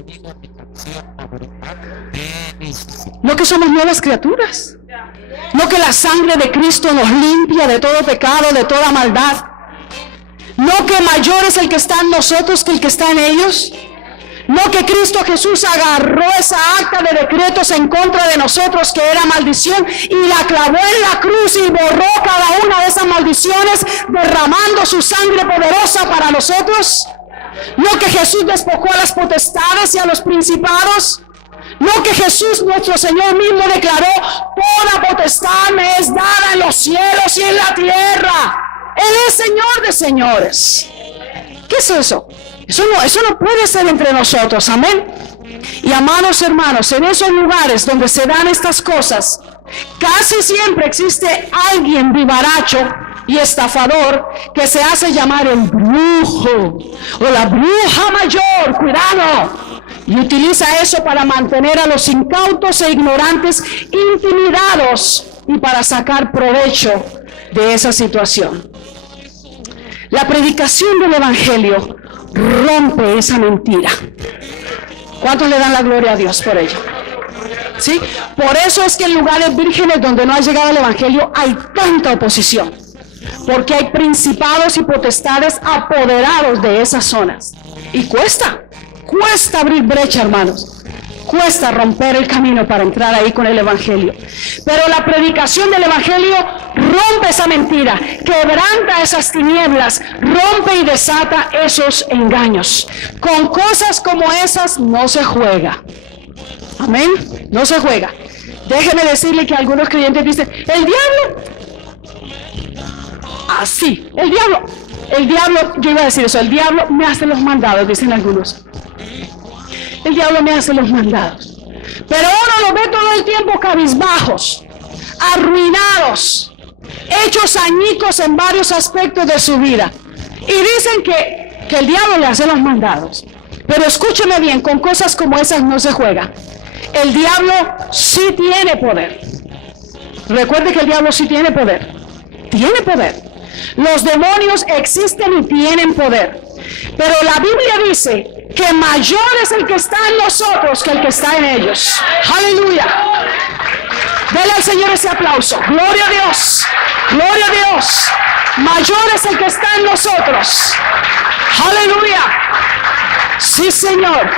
No que somos nuevas criaturas. No que la sangre de Cristo nos limpia de todo pecado, de toda maldad. No que mayor es el que está en nosotros que el que está en ellos. No que Cristo Jesús agarró esa acta de decretos en contra de nosotros que era maldición y la clavó en la cruz y borró cada una de esas maldiciones derramando su sangre poderosa para nosotros. No que Jesús despojó a las potestades y a los principados. No que Jesús nuestro Señor mismo declaró, toda potestad me es dada en los cielos y en la tierra. Él es Señor de señores. ¿Qué es eso? Eso no puede ser entre nosotros, amén. Y amados hermanos, en esos lugares donde se dan estas cosas, casi siempre existe alguien vivaracho y estafador que se hace llamar el brujo o la bruja mayor, cuidado, y utiliza eso para mantener a los incautos e ignorantes intimidados y para sacar provecho de esa situación. La predicación del evangelio rompe esa mentira. ¿Cuántos le dan la gloria a Dios por ello? ¿Sí? Por eso es que en lugares vírgenes donde no ha llegado el evangelio hay tanta oposición, porque hay principados y potestades apoderados de esas zonas y cuesta abrir brecha, hermanos. Cuesta romper el camino para entrar ahí con el evangelio. Pero la predicación del evangelio rompe esa mentira, quebranta esas tinieblas, rompe y desata esos engaños. Con cosas como esas no se juega. Amén. No se juega. Déjeme decirle que algunos creyentes dicen, el diablo, así, el diablo, yo iba a decir eso, el diablo me hace los mandados, dicen algunos. El diablo me hace los mandados. Pero uno lo ve todo el tiempo cabizbajos, arruinados, hechos añicos en varios aspectos de su vida. Y dicen que el diablo le hace los mandados. Pero escúcheme bien, con cosas como esas no se juega. El diablo sí tiene poder. Recuerde que el diablo sí tiene poder. Tiene poder. Los demonios existen y tienen poder. Pero la Biblia dice que mayor es el que está en nosotros que el que está en ellos. Aleluya. Dele al Señor ese aplauso. Gloria a Dios. Gloria a Dios. Mayor es el que está en nosotros. Aleluya. Sí, Señor.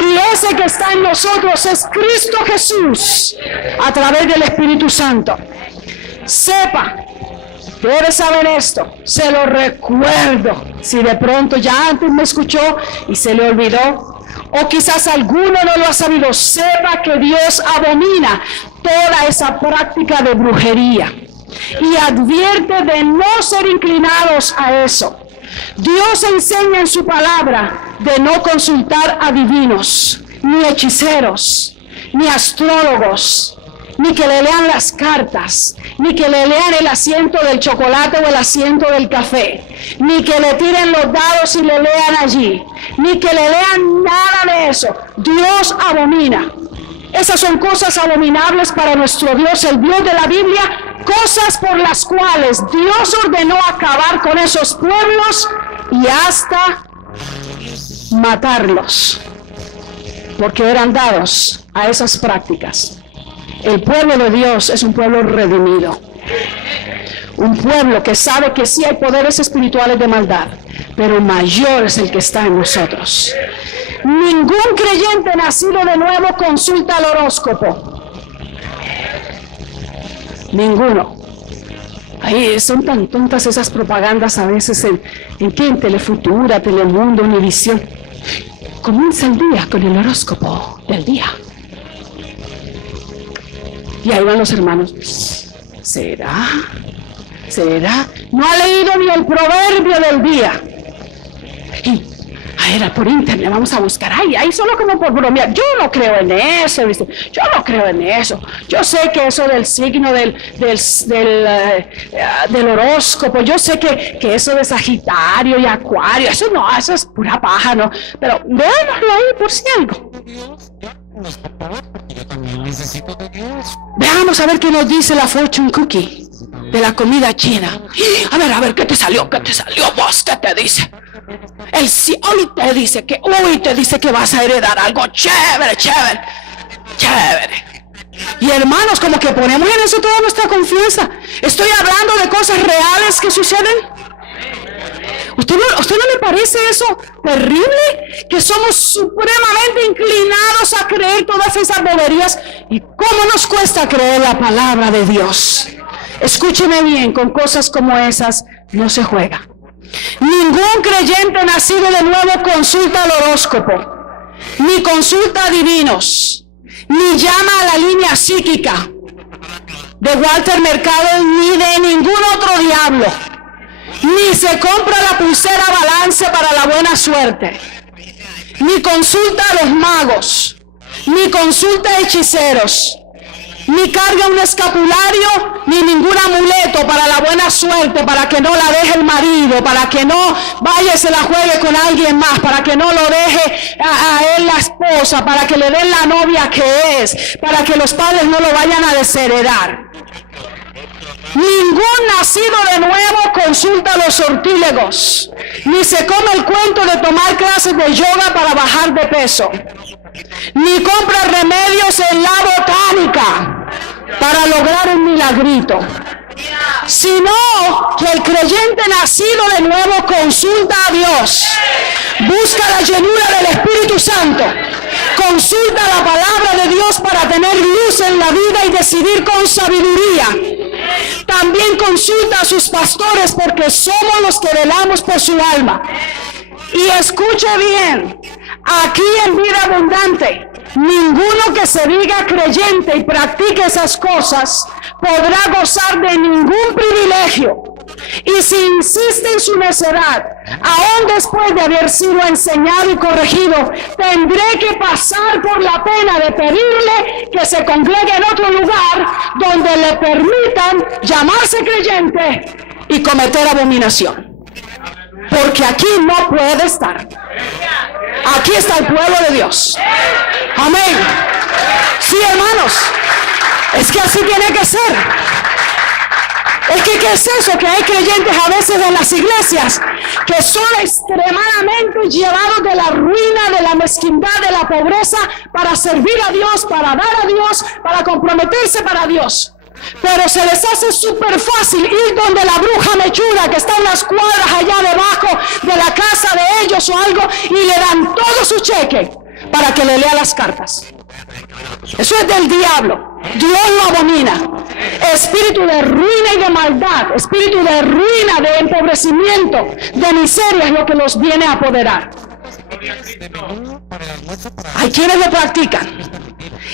Y ese que está en nosotros es Cristo Jesús a través del Espíritu Santo. Sepa, debe saber esto, se lo recuerdo. Si de pronto ya antes me escuchó y se le olvidó, o quizás alguno no lo ha sabido, sepa que Dios abomina toda esa práctica de brujería y advierte de no ser inclinados a eso. Dios enseña en su palabra de no consultar a adivinos, ni hechiceros, ni astrólogos, ni que le lean las cartas, ni que le lean el asiento del chocolate o el asiento del café, ni que le tiren los dados y le lean allí, ni que le lean nada de eso. Dios abomina. Esas son cosas abominables para nuestro Dios, el Dios de la Biblia, cosas por las cuales Dios ordenó acabar con esos pueblos y hasta matarlos, porque eran dados a esas prácticas. El pueblo de Dios es un pueblo redimido, un pueblo que sabe que sí hay poderes espirituales de maldad, pero mayor es el que está en nosotros. Ningún creyente nacido de nuevo consulta el horóscopo. Ninguno. Ay, son tan tontas esas propagandas a veces en Telefutura, Telemundo, Univisión. Comienza el día con el horóscopo del día. Y ahí van los hermanos. ¿Será? No ha leído ni el proverbio del día. Era por internet, vamos a buscar. Ahí solo como por bromear. Yo no creo en eso, ¿viste? Yo no creo en eso. Yo sé que eso del signo del horóscopo, yo sé que eso de Sagitario y Acuario, eso es pura paja, ¿no? Pero véanoslo ahí por si algo. Dios, ya, no es por favor, porque yo también necesito de Dios. Veamos a ver qué nos dice la fortune cookie de la comida china. A ver, ¿qué te salió? ¿Vos qué te dice? El sí, hoy te dice que vas a heredar algo chévere. Y hermanos, como que ponemos en eso toda nuestra confianza. Estoy hablando de cosas reales que suceden. ¿Usted no le parece eso terrible? Que somos supremamente inclinados a creer todas esas boberías. ¿Y cómo nos cuesta creer la palabra de Dios? Escúcheme bien, con cosas como esas no se juega. Ningún creyente nacido de nuevo consulta el horóscopo, ni consulta a divinos, ni llama a la línea psíquica de Walter Mercado, ni de ningún otro diablo, ni se compra la pulsera balance para la buena suerte, ni consulta a los magos, ni consulta a hechiceros, ni carga un escapulario, ni ningún amuleto para la buena suerte, para que no la deje el marido, para que no vaya y se la juegue con alguien más, para que no lo deje a él la esposa, para que le den la novia que es, para que los padres no lo vayan a desheredar. Ningún nacido de nuevo consulta a los sortílegos, ni se come el cuento de tomar clases de yoga para bajar de peso, ni compra remedios en la botánica para lograr un milagrito, sino que el creyente nacido de nuevo consulta a Dios, busca la llenura del Espíritu Santo, consulta la palabra de Dios para tener luz en la vida y decidir con sabiduría. También consulta a sus pastores, porque somos los que velamos por su alma. Y escuche bien, aquí en Vida Abundante, ninguno que se diga creyente y practique esas cosas podrá gozar de ningún privilegio. Y si insiste en su necedad, aún después de haber sido enseñado y corregido, tendré que pasar por la pena de pedirle que se congregue en otro lugar donde le permitan llamarse creyente y cometer abominación. Porque aquí no puede estar. Aquí está el pueblo de Dios. Amén. Sí, hermanos. Es que así tiene que ser. Es que ¿qué es eso? Que hay creyentes a veces en las iglesias que son extremadamente llevados de la ruina, de la mezquindad, de la pobreza, para servir a Dios, para dar a Dios, para comprometerse para Dios. Pero se les hace súper fácil ir donde la bruja mechuda que está en las cuadras allá debajo de la casa de ellos o algo, y le dan todo su cheque para que le lea las cartas. Eso es del diablo. Dios lo abomina. Espíritu de ruina y de maldad, espíritu de ruina, de empobrecimiento, de miseria es lo que los viene a apoderar. Hay quienes lo practican,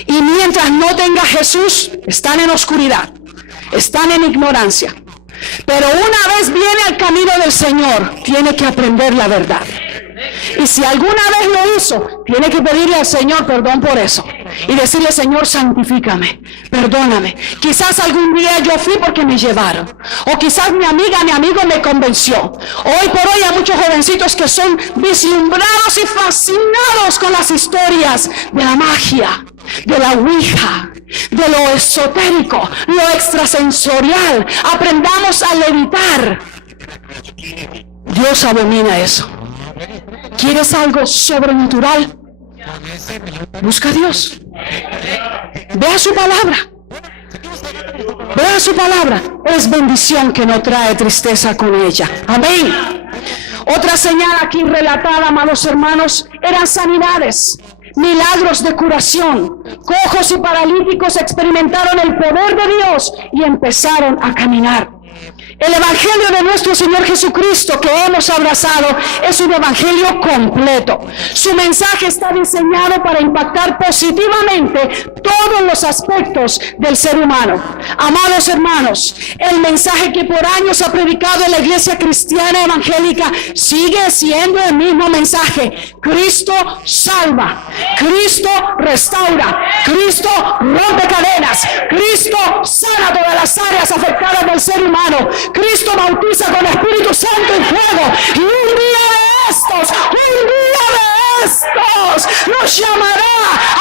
y mientras no tenga Jesús, están en oscuridad, están en ignorancia. Pero una vez viene al camino del Señor, tiene que aprender la verdad. Y si alguna vez lo hizo, tiene que pedirle al Señor perdón por eso y decirle: Señor, santifícame, perdóname. Quizás algún día yo fui porque me llevaron, o quizás mi amiga, mi amigo me convenció. Hoy por hoy hay muchos jovencitos que son vislumbrados y fascinados con las historias de la magia, de la ouija, de lo esotérico, lo extrasensorial. Aprendamos a levitar. Dios abomina eso. ¿Quieres algo sobrenatural? Busca a Dios. Vea su palabra. Vea su palabra. Es bendición que no trae tristeza con ella. Amén. Otra señal aquí relatada, amados hermanos, eran sanidades, milagros de curación. Cojos y paralíticos experimentaron el poder de Dios y empezaron a caminar. El evangelio de nuestro Señor Jesucristo que hemos abrazado es un evangelio completo. Su mensaje está diseñado para impactar positivamente todos los aspectos del ser humano. Amados hermanos, el mensaje que por años ha predicado en la iglesia cristiana evangélica sigue siendo el mismo mensaje. Cristo salva, Cristo restaura, Cristo rompe cadenas, Cristo sana todas las áreas afectadas del ser humano. Cristo bautiza con Espíritu Santo y fuego. Y un día de estos, nos llamará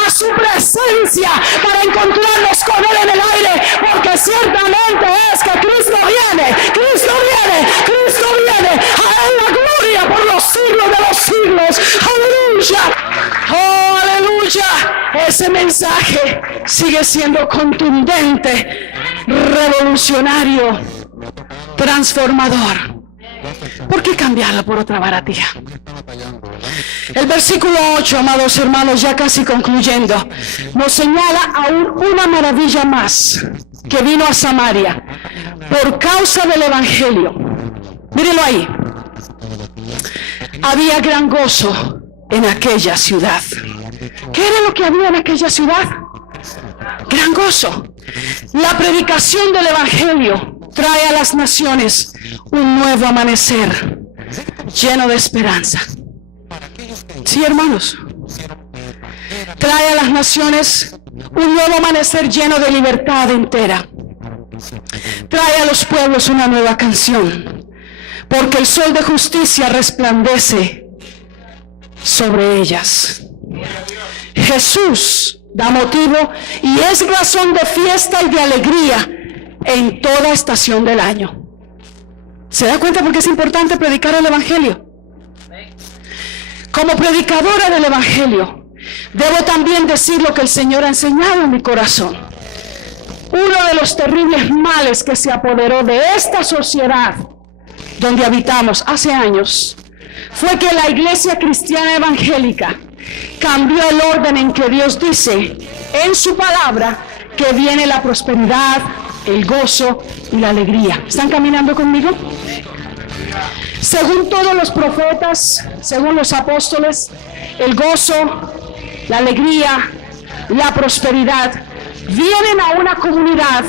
a su presencia para encontrarnos con Él en el aire. Porque ciertamente es que Cristo viene. A Él la gloria por los siglos de los siglos. Aleluya. Oh, aleluya. Ese mensaje sigue siendo contundente, revolucionario, transformador. ¿Por qué cambiarla por otra baratija? El versículo 8, amados hermanos, ya casi concluyendo, nos señala aún una maravilla más que vino a Samaria por causa del evangelio. Mírenlo ahí. Había gran gozo en aquella ciudad. ¿Qué era lo que había en aquella ciudad? Gran gozo. La predicación del evangelio trae a las naciones un nuevo amanecer lleno de esperanza. Sí, hermanos. Trae a las naciones un nuevo amanecer lleno de libertad entera. Trae a los pueblos una nueva canción, porque el sol de justicia resplandece sobre ellas. Jesús da motivo y es razón de fiesta y de alegría en toda estación del año. ¿Se da cuenta por qué es importante predicar el evangelio? Como predicadora del evangelio, debo también decir lo que el Señor ha enseñado en mi corazón. Uno de los terribles males que se apoderó de esta sociedad donde habitamos hace años fue que la iglesia cristiana evangélica cambió el orden en que Dios dice en su palabra que viene la prosperidad, el gozo y la alegría. ¿Están caminando conmigo? Según todos los profetas, según los apóstoles, el gozo, la alegría, la prosperidad vienen a una comunidad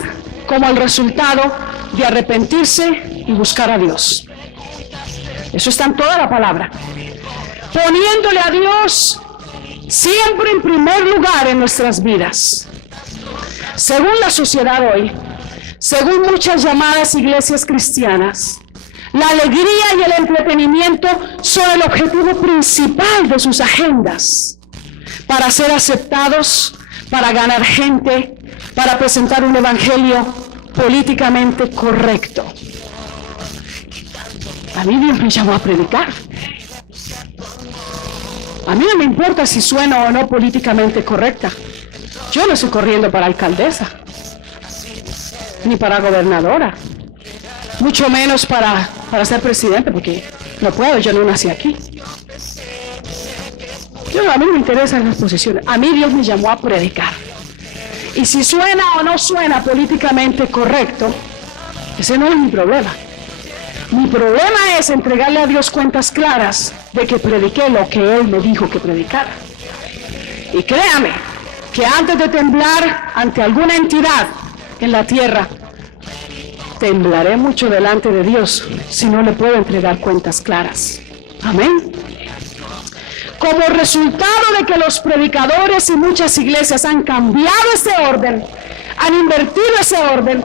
como el resultado de arrepentirse y buscar a Dios. Eso está en toda la palabra. Poniéndole a Dios siempre en primer lugar en nuestras vidas. Según la sociedad hoy, según muchas llamadas iglesias cristianas, la alegría y el entretenimiento son el objetivo principal de sus agendas, para ser aceptados, para ganar gente, para presentar un evangelio políticamente correcto. A mí Dios me llamó a predicar. A mí no me importa si suena o no políticamente correcta. Yo no estoy corriendo para alcaldesa, ni para gobernadora, mucho menos para ser presidente, porque no puedo, yo no nací aquí. A mí no me interesan las posiciones. A mí Dios me llamó a predicar. Y si suena o no suena políticamente correcto, ese no es mi problema. Mi problema es entregarle a Dios cuentas claras de que prediqué lo que Él me dijo que predicara. Y créame que antes de temblar ante alguna entidad en la tierra, temblaré mucho delante de Dios si no le puedo entregar cuentas claras. Amén. Como resultado de que los predicadores y muchas iglesias han cambiado ese orden, han invertido ese orden,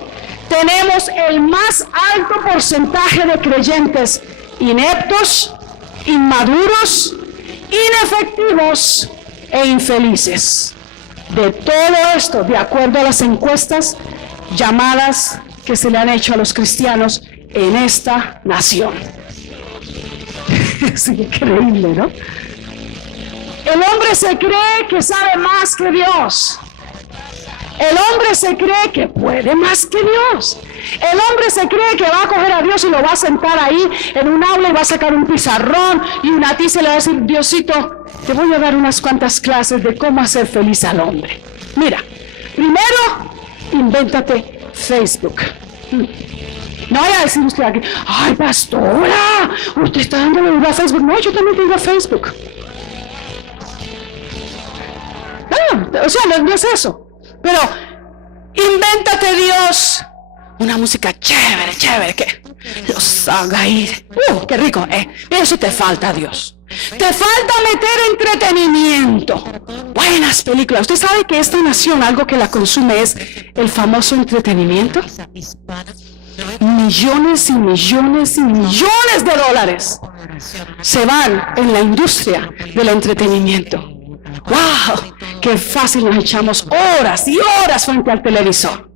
tenemos el más alto porcentaje de creyentes ineptos, inmaduros, inefectivos e infelices. De todo esto, de acuerdo a las encuestas llamadas que se le han hecho a los cristianos en esta nación. Es increíble, ¿no? El hombre se cree que sabe más que Dios. El hombre se cree que puede más que Dios. El hombre se cree que va a coger a Dios y lo va a sentar ahí en un aula y va a sacar un pizarrón y una tiza y le va a decir: Diosito, te voy a dar unas cuantas clases de cómo hacer feliz al hombre. Mira, primero, invéntate Facebook. No vaya a decir usted aquí, ay pastora, usted está dándole duro a Facebook. No, yo también tengo Facebook. No, o sea, no es eso. Pero invéntate, Dios, una música chévere, que los haga ir. Qué rico, eso te falta, Dios. Te falta meter entretenimiento, buenas películas. Usted sabe que esta nación, algo que la consume es el famoso entretenimiento. Millones y millones y millones de dólares se van en la industria del entretenimiento. ¡Wow! ¡Qué fácil nos echamos horas y horas frente al televisor!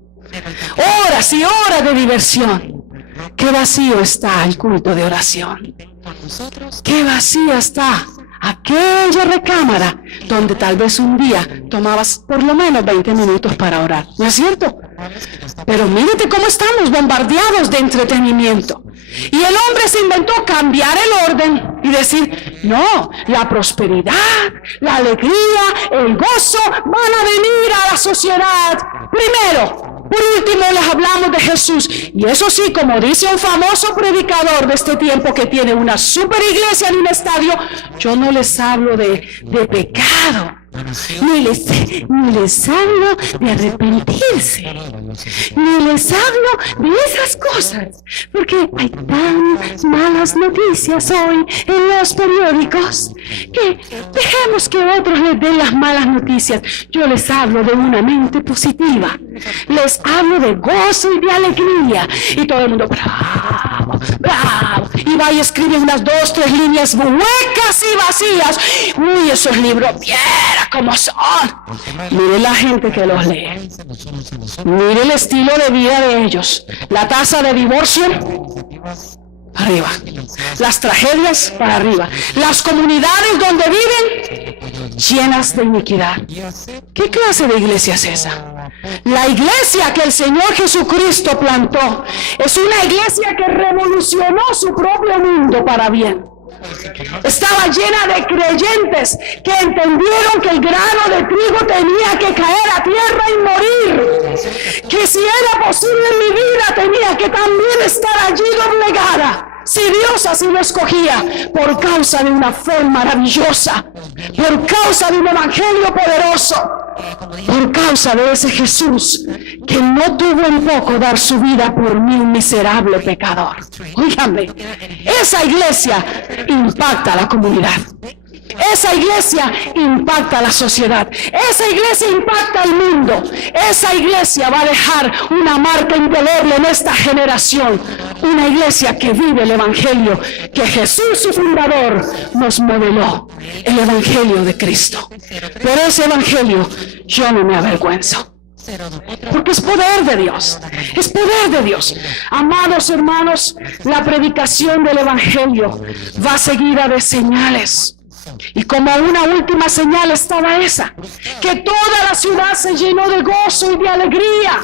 Horas y horas de diversión. ¡Qué vacío está el culto de oración! ¡Qué vacía está aquella recámara donde tal vez un día tomabas por lo menos 20 minutos para orar! ¿No es cierto? Pero mírate cómo estamos bombardeados de entretenimiento. Y el hombre se inventó cambiar el orden y decir, no, la prosperidad, la alegría, el gozo van a venir a la sociedad primero. Por último les hablamos de Jesús. Y eso sí, como dice un famoso predicador de este tiempo que tiene una super iglesia en un estadio, yo no les hablo de pecado. Ni les hablo de arrepentirse, ni les hablo de esas cosas, porque hay tan malas noticias hoy en los periódicos que dejemos que otros les den las malas noticias. Yo les hablo de una mente positiva, les hablo de gozo y de alegría, y todo el mundo bravo, bravo, y va y escribe unas 2, 3 líneas huecas y vacías. Uy, esos libros viera como son. Mire la gente que los lee. Mire el estilo de vida de ellos. La tasa de divorcio arriba. Las tragedias para arriba. Las comunidades donde viven llenas de iniquidad. ¿Qué clase de iglesia es esa? La iglesia que el Señor Jesucristo plantó es una iglesia que revolucionó su propio mundo para bien. Estaba llena de creyentes que entendieron que el grano de trigo tenía que caer a tierra y morir, que si era posible en mi vida tenía que también estar allí doblegada, si Dios así lo escogía, por causa de una fe maravillosa, por causa de un evangelio poderoso, por causa de ese Jesús que no tuvo en poco dar su vida por mí, un miserable pecador. Óigame, esa iglesia impacta a la comunidad. Esa iglesia impacta a la sociedad. Esa iglesia impacta al mundo. Esa iglesia va a dejar una marca indeleble en esta generación. Una iglesia que vive el evangelio que Jesús, su fundador, nos modeló. El evangelio de Cristo. Por ese evangelio yo no me avergüenzo. Porque es poder de Dios. Es poder de Dios. Amados hermanos, la predicación del evangelio va seguida de señales. Y como una última señal estaba esa, que toda la ciudad se llenó de gozo y de alegría.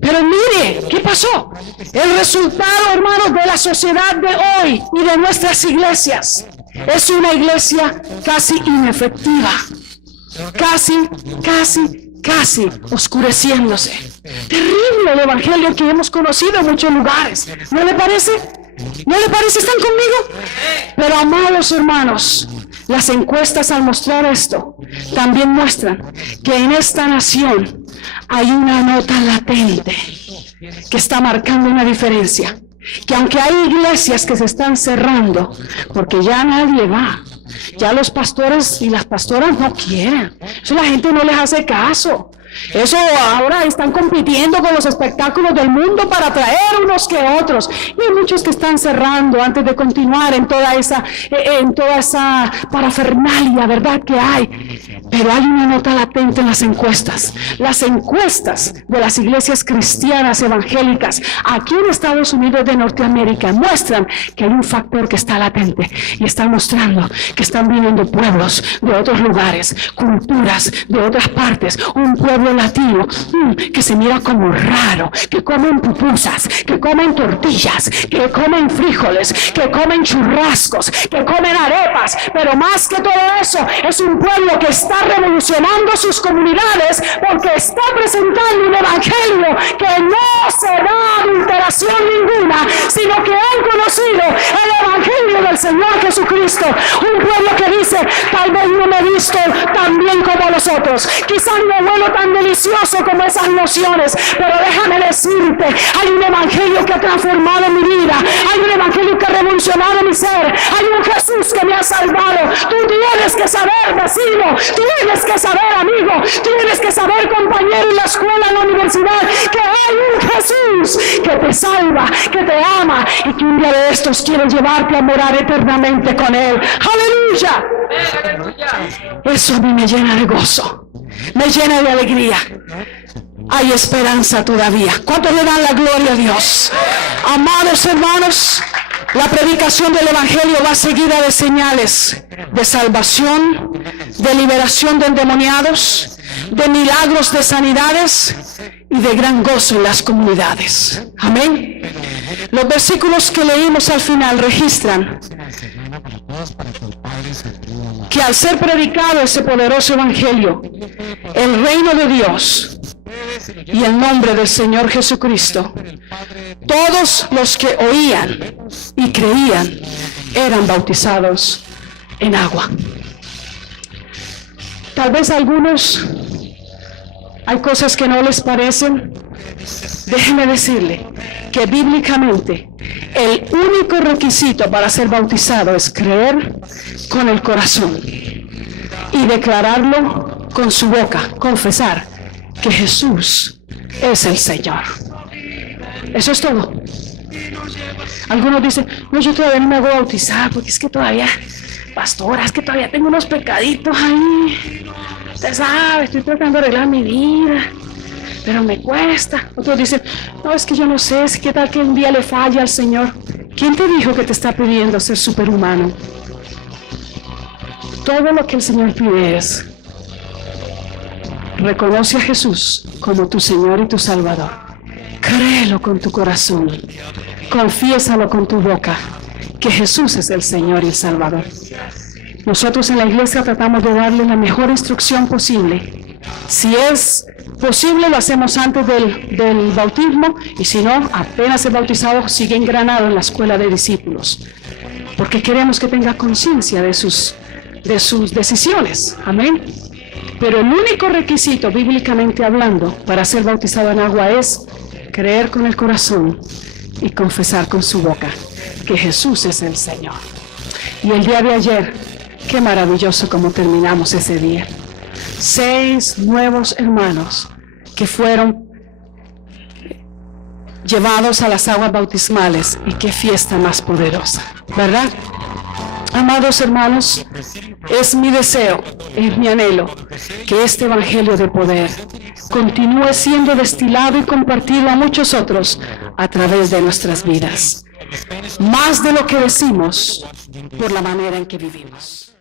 Pero mire, ¿qué pasó? El resultado, hermanos, de la sociedad de hoy y de nuestras iglesias es una iglesia casi inefectiva, casi oscureciéndose. Terrible el evangelio que hemos conocido en muchos lugares. ¿No le parece? ¿No le parece? ¿Están conmigo? Pero amados hermanos, las encuestas al mostrar esto también muestran que en esta nación hay una nota latente que está marcando una diferencia. Que aunque hay iglesias que se están cerrando porque ya nadie va, ya los pastores y las pastoras no quieren, eso la gente no les hace caso. Eso ahora están compitiendo con los espectáculos del mundo para atraer unos que otros. Y hay muchos que están cerrando antes de continuar en toda esa parafernalia, ¿verdad? Que hay. Pero hay una nota latente en las encuestas. Las encuestas de las iglesias cristianas evangélicas aquí en Estados Unidos de Norteamérica muestran que hay un factor que está latente y están mostrando que están viniendo pueblos de otros lugares, culturas de otras partes, un pueblo latino que se mira como raro, que comen pupusas, que comen tortillas, que comen frijoles, que comen churrascos, que comen arepas, pero más que todo eso es un pueblo que está revolucionando sus comunidades porque está presentando un evangelio que no se da adulteración ninguna, sino que han conocido el evangelio del Señor Jesucristo. Un pueblo que dice, tal vez no me he visto tan bien como los otros, quizás no huelo tan delicioso como esas lociones, pero déjame decirte, hay un evangelio que ha transformado mi vida, hay un evangelio que ha revolucionado mi ser, hay un Jesús que me ha salvado. Tú tienes que saber, vecino, tienes que saber, amigo, tienes que saber, compañero, en la escuela, en la universidad, que hay un Jesús que te salva, que te ama y que un día de estos quiere llevarte a morar eternamente con Él. ¡Aleluya! Eso a mí me llena de gozo, me llena de alegría. Hay esperanza todavía. ¿Cuántos le dan la gloria a Dios? Amados hermanos, la predicación del evangelio va seguida de señales de salvación, de liberación de endemoniados, de milagros de sanidades y de gran gozo en las comunidades. Amén. Los versículos que leímos al final registran que al ser predicado ese poderoso evangelio, el reino de Dios y el nombre del Señor Jesucristo, todos los que oían y creían eran bautizados en agua. Tal vez a algunos hay cosas que no les parecen. Déjeme decirle que bíblicamente el único requisito para ser bautizado es creer con el corazón y declararlo con su boca, confesar que Jesús es el Señor. Eso es todo. Algunos dicen, no, yo todavía no me hago bautizar porque es que todavía, pastora, es que todavía tengo unos pecaditos ahí. Usted sabe, estoy tratando de arreglar mi vida, pero me cuesta. Otros dicen, no, es que yo no sé, es que tal que un día le falle al Señor. ¿Quién te dijo que te está pidiendo ser superhumano? Todo lo que el Señor pide es, reconoce a Jesús como tu Señor y tu Salvador. Créelo con tu corazón. Confiésalo con tu boca, que Jesús es el Señor y el Salvador. Nosotros en la iglesia tratamos de darle la mejor instrucción posible. Si es posible, lo hacemos antes del bautismo, y si no, apenas es bautizado, sigue engranado en la escuela de discípulos, porque queremos que tenga conciencia de sus decisiones. Amén. Pero el único requisito, bíblicamente hablando, para ser bautizado en agua es creer con el corazón y confesar con su boca que Jesús es el Señor. Y el día de ayer, qué maravilloso como terminamos ese día. 6 nuevos hermanos que fueron llevados a las aguas bautismales, y qué fiesta más poderosa, ¿verdad? Amados hermanos, es mi deseo, es mi anhelo que este evangelio de poder continúe siendo destilado y compartido a muchos otros a través de nuestras vidas, más de lo que decimos por la manera en que vivimos.